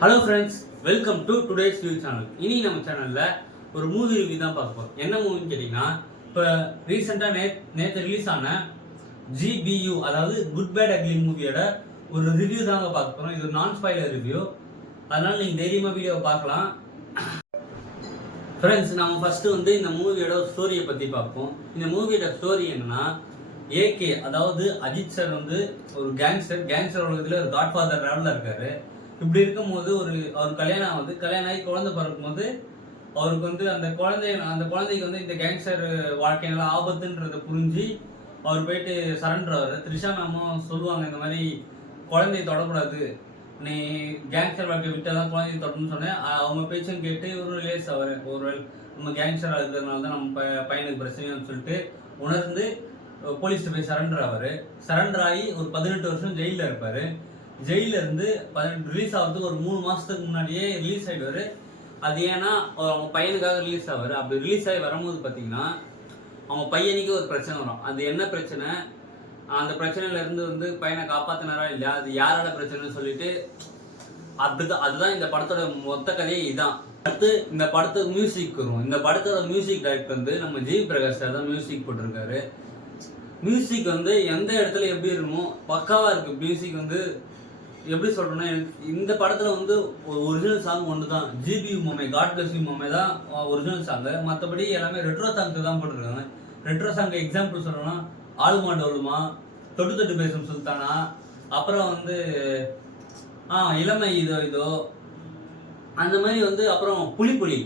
Hello friends, welcome to today's view channel. இனி நம்ம சேனலில் ஒரு மூவி ரிவ்யூ தான் பார்க்க போகிறோம். என்ன மூவின்னு கேட்டிங்கன்னா, இப்போ ரீசெண்டாக நேற்று ரிலீஸ் ஆன GBU, அதாவது குட் பேட் அக்லி மூவியோட ஒரு ரிவ்யூ தாங்க பார்க்க போகிறோம். இது நான் ஸ்பாயிலர் ரிவ்யூ, அதனால் நீங்கள் தைரியமாக வீடியோவை பார்க்கலாம். ஃப்ரெண்ட்ஸ், நம்ம ஃபஸ்ட்டு இந்த மூவியோட ஸ்டோரியை பற்றி பார்ப்போம். இந்த மூவியோட ஸ்டோரி என்னன்னா, ஏகே அதாவது அஜித் சார் ஒரு கேங்ஸ்டர் உலகத்தில் ஒரு காட்ஃபாதர் லெவலில் இருக்காரு. இப்படி இருக்கும்போது அவர் கல்யாணம் ஆகி குழந்தை பிறக்கும் போது அவருக்கு அந்த குழந்தைக்கு இந்த கேங்ஸ்டர் வாழ்க்கையினால ஆபத்துன்றதை புரிஞ்சு அவர் போயிட்டு சரண்டர் ஆவார். த்ரிஷா மேமும் சொல்லுவாங்க, இந்த மாதிரி குழந்தைய தொடக்கூடாது, நீ கேங்ஸ்டர் வாழ்க்கை விட்டாதான் குழந்தைய தொடணும்னு சொன்னேன். அவங்க பேச்சும் கேட்டு ஒரு ரிலேஸ் ஆவார். ஒரு நம்ம கேங்ஸ்டராக இருக்கிறதுனால தான் நம்ம பையனுக்கு பிரச்சனைன்னு சொல்லிட்டு உணர்ந்து போலீஸ்ட்டு போய் சரண்டர் ஆவார். சரண்டர் ஆகி ஒரு 18 வருஷம் ஜெயிலில் இருப்பார். ஜெயிலில் இருந்து ரிலீஸ் ஆகிறதுக்கு ஒரு 3 மாதத்துக்கு முன்னாடியே ரிலீஸ் ஆகிடுவார். அது ஏன்னா அவங்க பையனுக்காக ரிலீஸ் ஆவார். அப்படி ரிலீஸ் ஆகி வரும்போது பார்த்தீங்கன்னா அவங்க பையனுக்கு ஒரு பிரச்சனை வரும். அது என்ன பிரச்சனை, அந்த பிரச்சனையிலேருந்து பையனை காப்பாற்றினாரா இல்லையா, அது யாரோட பிரச்சனைன்னு சொல்லிட்டு அதுதான் இந்த படத்தோட மொத்த கதையே. இதுதான். அடுத்து இந்த படத்துக்கு மியூசிக் வரும். இந்த படத்தோட மியூசிக் டைரக்டர் நம்ம ஜி பிரகாஷ் சார் தான் மியூசிக் போட்டிருக்காரு. மியூசிக் எந்த இடத்துல எப்படி இருக்குமோ பக்காவா இருக்கு. மியூசிக் எப்படி சொல்றேன்னா, இந்த படத்துல ஒரு ஒரிஜினல் சாங் ஒன்று தான், GBU மொமை, காட் பிளஸ் யூ மொமை தான் ஒரிஜினல் சாங். மற்றபடி எல்லாமே ரெட்ரோ சாங்ஸ் தான் போட்டிருக்காங்க. ரெட்ரோ சாங் எக்ஸாம்பிள் சொல்லணும்னா ஆளுமா டோலுமா, தொட்டு தொட்டு பேசும் சுல்தானா, அப்புறம் இளமை இதோ அந்த மாதிரி அப்புறம் புலி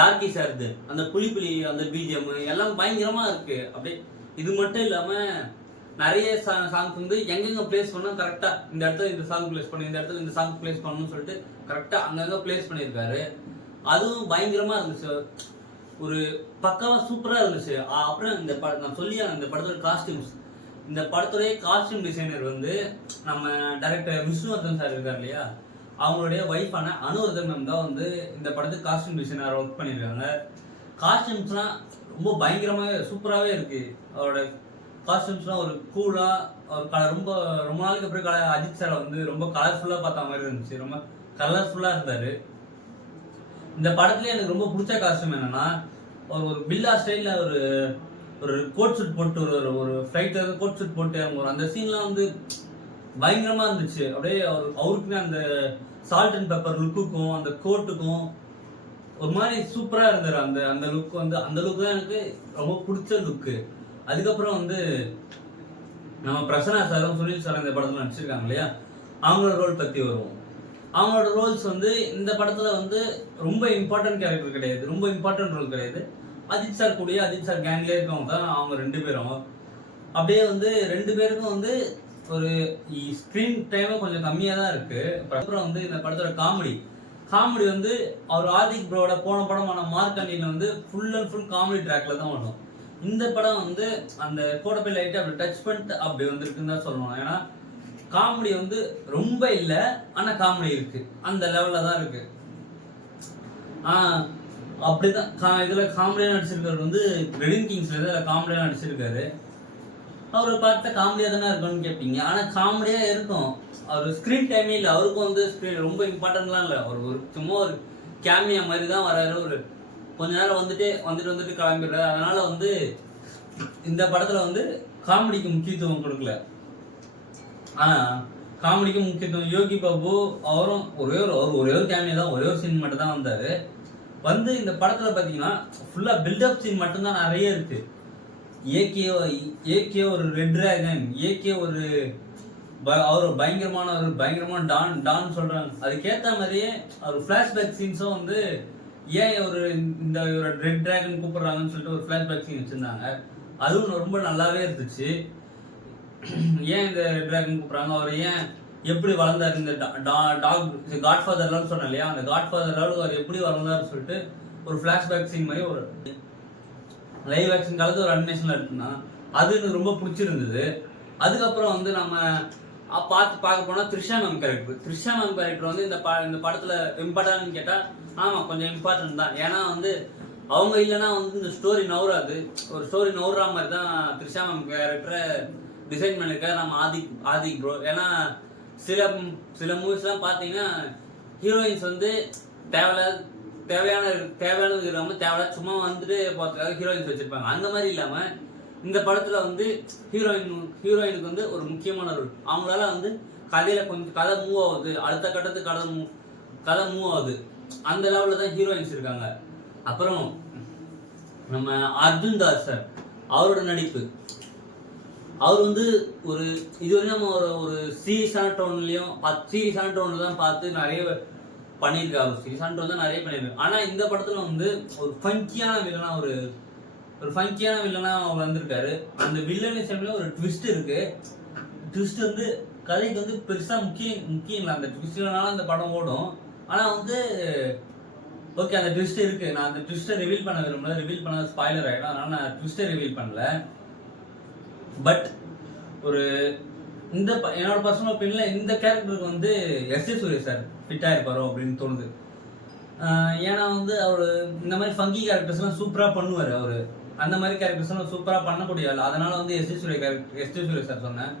டார்கி சார்து அந்த புலி அந்த பிஜிஎம் எல்லாம் பயங்கரமா இருக்கு. அப்படியே இது மட்டும் இல்லாம நிறைய சாங்ஸ் எங்கெங்க பிளேஸ் பண்ணா கரெக்டா இந்த இடத்துல இந்த சாங் பிளேஸ் பண்ணி, இந்த இடத்துல இந்த சாங் பிளேஸ் பண்ணணும்னு சொல்லிட்டு கரெக்டா அங்கங்க பிளேஸ் பண்ணியிருக்காரு. அதுவும் பயங்கரமா இருந்துச்சு, ஒரு பக்காவா சூப்பரா இருந்துச்சு. அப்புறம் நான் இந்த படத்தோட காஸ்டியூம்ஸ், இந்த படத்துடைய காஸ்டியூம் டிசைனர் நம்ம டைரக்டர் விஷ்ணுவர்தன் சார் இருக்கார் இல்லையா, அவங்களுடைய ஒய்ஃபான அனுவர்தன் மேம் தான் இந்த படத்துக்கு காஸ்டியூம் டிசைனர் ஒர்க் பண்ணியிருக்காங்க. காஸ்டியூம்ஸ்லாம் ரொம்ப பயங்கரமாவே சூப்பராகவே இருக்கு. அவரோட காஸ்டியூம்ஸ்லாம் ஒரு கூலா, ஒரு ரொம்ப நாளுக்கு அப்புறம் அஜித் சார் ரொம்ப கலர்ஃபுல்லா பார்த்த மாதிரி இருந்துச்சு. ரொம்ப கலர்ஃபுல்லா இருந்தாரு. இந்த படத்துல எனக்கு ரொம்ப பிடிச்ச காஸ்டியூம் என்னன்னா, ஒரு பில்லா ஸ்டைல்ல ஒரு கோட் சூட் போட்டு ஒரு ஃபிளைட் கோட் சூட் போட்டு அவங்க அந்த சீன்லாம் பயங்கரமா இருந்துச்சு. அப்படியே அவருக்குமே அந்த சால்ட் அண்ட் பெப்பர் லுக்குக்கும் அந்த கோட்டுக்கும் ஒரு மாதிரி சூப்பரா இருந்தாரு. அந்த லுக் அந்த லுக் தான் எனக்கு ரொம்ப பிடிச்ச லுக்கு. அதுக்கப்புறம் நம்ம பிரசன்னா சாரும் சுனில் சாரும் இந்த படத்துல நடிச்சிருக்காங்க இல்லையா, அவங்களோட ரோல் பத்தி வருவோம். அவங்களோட ரோல்ஸ் இந்த படத்துல ரொம்ப இம்பார்ட்டன்ட் கேரக்டர் கிடையாது, ரொம்ப இம்பார்ட்டன்ட் ரோல் கிடையாது. அஜித் சார் கூடயே அஜித் சார் கேங்லேயே இருக்கவங்க தான் அவங்க 2 பேரும். அப்படியே 2 பேருக்கும் ஒரு ஸ்க்ரீன் டைமும் கொஞ்சம் கம்மியாக தான் இருக்கு. அப்புறம் இந்த படத்தோட காமெடி அவர் ஆதிக் ப்ரோட போன படமான மார்க் அண்டியில் ஃபுல் அண்ட் ஃபுல் காமெடி ட்ராக்ல தான் வரும். இந்த படம் அந்த கோடப்பை லைட்டை அப்படி டச் பண்ணிட்டு அப்படி இருக்குன்னு தான் சொல்லணும். ஏன்னா காமெடி ரொம்ப இல்லை, ஆனா காமெடி இருக்கு, அந்த லெவல்ல தான் இருக்கு. அப்படிதான் இதுல காமெடியா நடிச்சிருக்காரு ரெடின் கிங்ஸ்ல காமெடியா நடிச்சிருக்காரு. அவர் பார்த்த காமெடியா தானே இருக்கும்னு கேட்பீங்க, ஆனா காமெடியா இருக்கும். அவர் ஸ்கிரீன் டைமே இல்லை, அவருக்கும் ஸ்கிரீன் ரொம்ப இம்பார்ட்டன்ட்லாம் இல்லை. அவர் சும்மா ஒரு கேமியா மாதிரி தான் வராரு. ஒரு கொஞ்ச நேரம் வந்துட்டு கிளம்பிடுறாரு. அதனால இந்த படத்துல காமெடிக்கு முக்கியத்துவம் கொடுக்கல. ஆனா காமெடிக்கு முக்கியத்துவம் யோகி பாபு அவரும் ஒரே ஒரு கேமியா தான், ஒரே ஒரு சீன் மட்டும் தான் வந்தாரு. இந்த படத்துல பாத்தீங்கன்னா ஃபுல்லா பில்டப் சீன் மட்டும்தான் நிறைய இருக்கு. ஏகே ஒரு ரெட் டிராகன், ஏகே அவர் பயங்கரமான டான் சொல்றாங்க. அதுக்கேற்ற மாதிரியே அவர் பிளாஷ்பேக் சீன்ஸும் ஏன் இந்த ரெட் டிராகன் கூப்பிடுறாங்கன்னு சொல்லிட்டு ஒரு பிளாஷ்பேக் சீன் வச்சிருந்தாங்க. அதுவும் ரொம்ப நல்லாவே இருந்துச்சு. ஏன் இந்த ரெட் டிராகன் கூப்பிடுறாங்க, அவர் ஏன் எப்படி வளர்ந்தாரு, இந்த காட்ஃபாதர் லெவல் சொன்னேன் இல்லையா, அந்த காட்ஃபாதர் லெவலுக்கு அவர் எப்படி வளர்ந்தாருன்னு சொல்லிட்டு ஒரு பிளாஷ்பேக் சீன் மாதிரி ஒரு லைவ் ஆக்ஷன் கலந்து ஒரு அனிமேஷன்ல இருக்குன்னா அது எனக்கு ரொம்ப பிடிச்சிருந்தது. அதுக்கப்புறம் நம்ம பார்க்க போனா த்ரிஷா மேம் கேரக்டர் இந்த படத்துல இம்பார்ட்டன்ட் கேட்டா ஆமா கொஞ்சம் இம்பார்ட்டன்ட் தான். ஏன்னா அவங்க இல்லைன்னா இந்த ஸ்டோரி நவுறாது. ஒரு ஸ்டோரி நவுற மாதிரி தான் த்ரிஷா மேம் கேரக்டரை டிசைன் பண்ணிருக்காரு நம்ம ஆதிக் ப்ரோ. ஏன்னா சில மூவிஸ்லாம் பார்த்தீங்கன்னா ஹீரோயின்ஸ் வந்து தேவையில்லாத தேவையானது இல்லாமல் தேவையில்ல சும்மா வந்துட்டு பார்த்துக்காக ஹீரோயின்ஸ் வச்சிருப்பாங்க. அந்த மாதிரி இல்லாமல் இந்த படத்தில் வந்து ஹீரோயினுக்கு வந்து ஒரு முக்கியமான ரோல். அவங்களால வந்து கதையில் கொஞ்சம் கதை மூவ் ஆகுது, அடுத்த கட்டத்துக்கு கதை மூவ் ஆகுது. அந்த லெவலில் தான் ஹீரோயின்ஸ் இருக்காங்க. அப்புறம் நம்ம அர்ஜுன் தாஸ் சார், அவரோட நடிப்பு, அவர் வந்து ஒரு இதுவரையும் நம்ம ஒரு சீரியஸான டோன்ல தான் பார்த்து நிறைய பண்ணியிருக்காரு. சீரியஸான டோன் தான் நிறைய பண்ணியிருக்காரு. ஆனால் இந்த படத்தில் வந்து ஒரு ஃபங்கியான வில்லனா அவர் வந்திருக்காரு. அந்த வில்லனிசம்ல ஒரு ட்விஸ்ட் இருக்கு. ட்விஸ்ட் வந்து கதைக்கு வந்து பெருசாக முக்கியம் இல்லை. அந்த ட்விஸ்ட்னால அந்த படம் ஓடும். ஆனால் வந்து ஓகே, அந்த ட்விஸ்ட் இருக்கு. நான் அந்த ட்விஸ்ட்டை ரிவீல் பண்ண விரும்பல, ரிவீல் பண்ண ஸ்பாய்லர் ஆகிடும். அதனால நான் ட்விஸ்ட்டை ரிவீல் பண்ணல. பட் ஒரு என்னோட பர்சனல் ஒப்பீனியன்ல இந்த கேரக்டருக்கு வந்து எஸ் சூர்யா சார் ஃபிட் ஆயிருப்பாரோ அப்படின்னு தோணுது. ஏன்னா வந்து அவர் இந்த மாதிரி ஃபங்கி கேரக்டர்ஸ்லாம் சூப்பராக பண்ணுவார். அவர் அந்த மாதிரி கேரக்டர்ஸ்லாம் சூப்பராக பண்ணக்கூடிய ஆள். அதனால வந்து எஸ் சூர்யா சார் சொன்னேன்.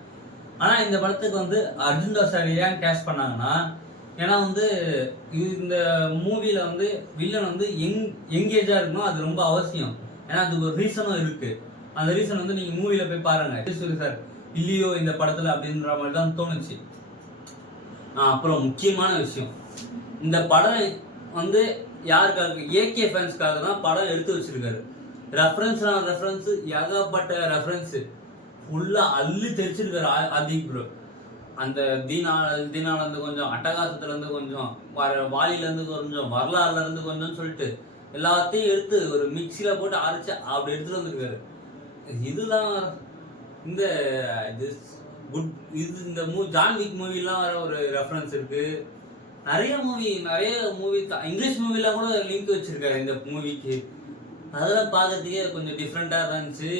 ஆனால் இந்த படத்துக்கு வந்து அர்ஜுன் தாஸ் சார் ஏன் கேஷ் பண்ணாங்கன்னா, ஏன்னா வந்து இந்த மூவியில் வந்து வில்லன் வந்து எங்கேஜாக இருக்கணும், அது ரொம்ப அவசியம். ஏன்னா அதுக்கு ஒரு ரீசனும் இருக்கு. அந்த ரீசன் வந்து நீங்கள் மூவியில் போய் பாருங்க. எஸ் சூர்யா சார் இல்லையோ இந்த படத்தில் அப்படின்ற மாதிரி தான் தோணுச்சு. அப்புறம் முக்கியமான விஷயம், இந்த படம் வந்து யாருக்காக, ஏகே ஃபேன்ஸ்க்காக தான் படம் எடுத்து வச்சிருக்காரு. ரெஃபரன்ஸ் ஏகப்பட்ட ரெஃபரன்ஸ் ஃபுல்லாக அள்ளி தெரிச்சிருக்காரு ஆதிக் ப்ரோ. அந்த தீனாலேருந்து கொஞ்சம், அட்டகாசத்துலேருந்து கொஞ்சம், வாலிலேருந்து கொஞ்சம், வரலாறுலேருந்து கொஞ்சம் சொல்லிட்டு எல்லாத்தையும் எடுத்து ஒரு மிக்சியில் போட்டு அரைச்சி அப்படி எடுத்துகிட்டு வந்துருக்காரு. இதுதான் இந்த ஜான் விக் மூவிலாம் வர ஒரு ரெஃபரன்ஸ் இருக்கு. நிறைய மூவி இங்கிலீஷ் மூவிலாம் கூட லிங்க் வச்சிருக்காரு இந்த மூவிக்கு. அதெல்லாம் பார்க்கறதுக்கே கொஞ்சம் டிஃப்ரெண்டாக இருந்துச்சு.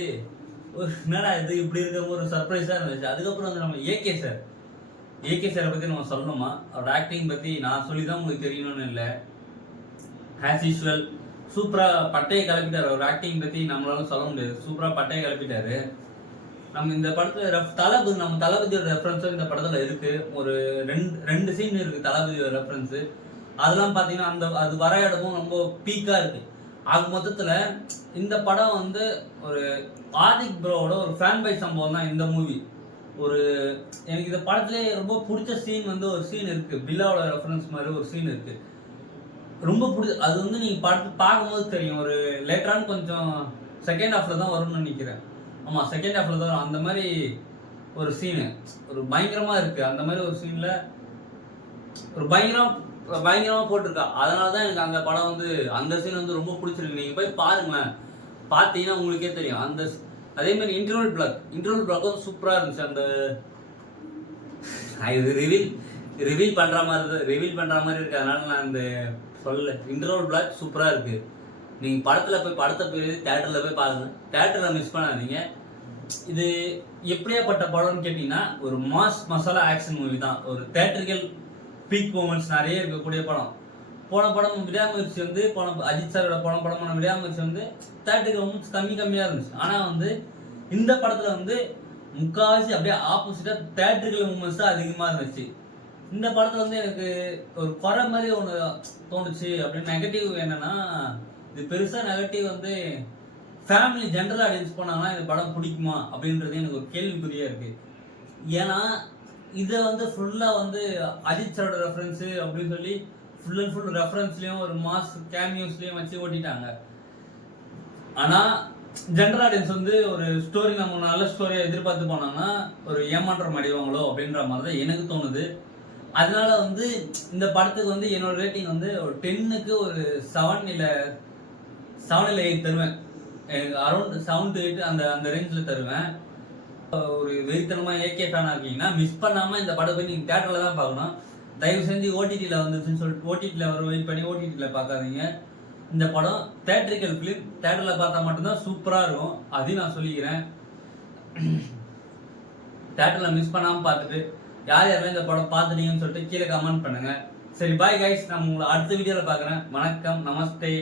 என்னடா இது இப்படி இருக்க ஒரு சர்ப்ரைஸாக இருந்துச்சு. அதுக்கப்புறம் வந்து நம்ம ஏகே சாரை பற்றி நம்ம சொல்லணுமா? அவரோட ஆக்டிங் பற்றி நான் சொல்லி தான் உங்களுக்கு தெரியணும்னு இல்லை. ஆஸ் யூஸ்வல் சூப்பராக பட்டையை கிளப்பிட்டார். அவர் ஆக்டிங் பற்றி நம்மளால சொல்ல முடியாது. சூப்பராக பட்டையை கிளப்பிட்டாரு. நம்ம இந்த படத்தில் நம்ம தளபதியோட ரெஃபரன்ஸும் இந்த படத்தில் இருக்கு. ஒரு ரெண்டு சீன் இருக்கு தளபதியோட ரெஃபரன்ஸு. அதெல்லாம் பார்த்தீங்கன்னா அது வர இடமும் ரொம்ப பீக்காக இருக்கு. ஆக மொத்தத்தில் இந்த படம் வந்து ஒரு ஆதிக் ப்ரோவோட ஒரு ஃபேன் பை சம்பவம் தான் இந்த மூவி. எனக்கு இந்த படத்திலே ரொம்ப பிடிச்ச சீன் வந்து ஒரு சீன் இருக்கு. பில்லாவோட ரெஃபரன்ஸ் மாதிரி ஒரு சீன் இருக்கு, ரொம்ப பிடிச்ச. அது வந்து நீங்கள் பார்க்கும்போது தெரியும். ஒரு லேட்டரான கொஞ்சம் செகண்ட் ஹாஃப்ல தான் வரும்னு நினைக்கிறேன். ஆமாம், செகண்ட் ஹாஃப்ல தான் வரும். அந்த மாதிரி ஒரு சீனு ஒரு பயங்கரமாக இருக்கு. அந்த மாதிரி ஒரு சீனில் ஒரு பயங்கரமாக போட்டிருக்கா. அதனால தான் எனக்கு அந்த படம் வந்து அந்த சீன் வந்து ரொம்ப பிடிச்சிருக்கு. நீங்கள் போய் பாருங்களேன், பார்த்தீங்கன்னா உங்களுக்கே தெரியும். அதே மாதிரி இன்டர்வல் பிளாக் வந்து சூப்பராக இருந்துச்சு. அந்த இது ரிவீல் பண்ணுற மாதிரி இருக்கு. அதனால நான் இந்த சொல்லலை. இன்டர்வல் பிளாக் சூப்பராக இருக்கு. நீங்கள் படத்தை போய் தேட்டரில் போய் பாருங்க. தேட்டரில் மிஸ் பண்ணாதீங்க. இது எப்படியாப்பட்ட படம்னு கேட்டிங்கன்னா, ஒரு மசாலா ஆக்ஷன் மூவி தான். ஒரு தேட்டரிக்கல் பீக் மூமெண்ட்ஸ் நிறைய இருக்கக்கூடிய படம். போன படம் விடாமுயற்சி வந்து அஜித் சாரோட படமான விடாமுயற்சி வந்து தேட்டருக்கு ரொம்ப கம்மியாக இருந்துச்சு. ஆனால் வந்து இந்த படத்தில் வந்து முக்கால்வாசி அப்படியே ஆப்போசிட்டாக தேட்டரிக்கல் மூமெண்ட்ஸ் தான் அதிகமாக இருந்துச்சு. இந்த படத்தில் வந்து எனக்கு ஒரு குறை மாதிரி ஒன்று தோணுச்சு. அப்படின்னு நெகட்டிவ் என்னன்னா, இது பெருசாக நெகட்டிவ் வந்து ஃபேமிலி ஜென்ரல் ஆடியன்ஸ் போனாங்கன்னா இந்த படம் பிடிக்குமா அப்படின்றது எனக்கு ஒரு கேள்விக்குறியாக இருக்குது. ஏன்னா இதை வந்து ஃபுல்லாக வந்து அஜித் சாரோட ரெஃபரன்ஸு அப்படின்னு சொல்லி ஃபுல் அண்ட் ஃபுல் ரெஃபரன்ஸ்லேயும் ஒரு மாஸ் கேமியோஸ்லேயும் வச்சு ஓட்டிட்டாங்க. ஆனால் ஜென்ரல் ஆடியன்ஸ் வந்து ஒரு ஸ்டோரி, நம்ம நல்ல ஸ்டோரியை எதிர்பார்த்து போனாங்கன்னா ஒரு ஏமாற்றம் அடைவாங்களோ அப்படின்ற மாதிரி தான் எனக்கு தோணுது. அதனால வந்து இந்த படத்துக்கு வந்து என்னோட ரேட்டிங் வந்து ஒரு 10க்கு ஒரு 7 இல்லை 8 தருவேன். எனக்கு அரௌண்ட் 7 to 8 அந்த ரேஞ்சில் தருவேன். ஒரு வெறித்தனமாக ஏகே ஃபேனாக இருக்கீங்கன்னா மிஸ் பண்ணாமல் இந்த படம் போய் நீங்கள் தேட்டரில் தான் பார்க்கணும். தயவு செஞ்சு ஓடிடியில் வந்துச்சுன்னு சொல்லிட்டு ஓடிடியில் வெயிட் பண்ணி ஓடிடியில் பார்க்காதீங்க. இந்த படம் தேட்டரிக்கல் ஃபிலிம், தேட்டரில் பார்த்தா மட்டும்தான் சூப்பராக இருக்கும். அதையும் நான் சொல்லிக்கிறேன். தேட்டரில் மிஸ் பண்ணாமல் பார்த்துட்டு யாரெல்லாம் இந்த படம் பார்த்துட்டீங்கன்னு சொல்லிட்டு கீழே கமெண்ட் பண்ணுங்கள். சரி, பாய் கைஸ். நான் உங்களை அடுத்த வீடியோவில் பார்க்குறேன். வணக்கம், நமஸ்தே.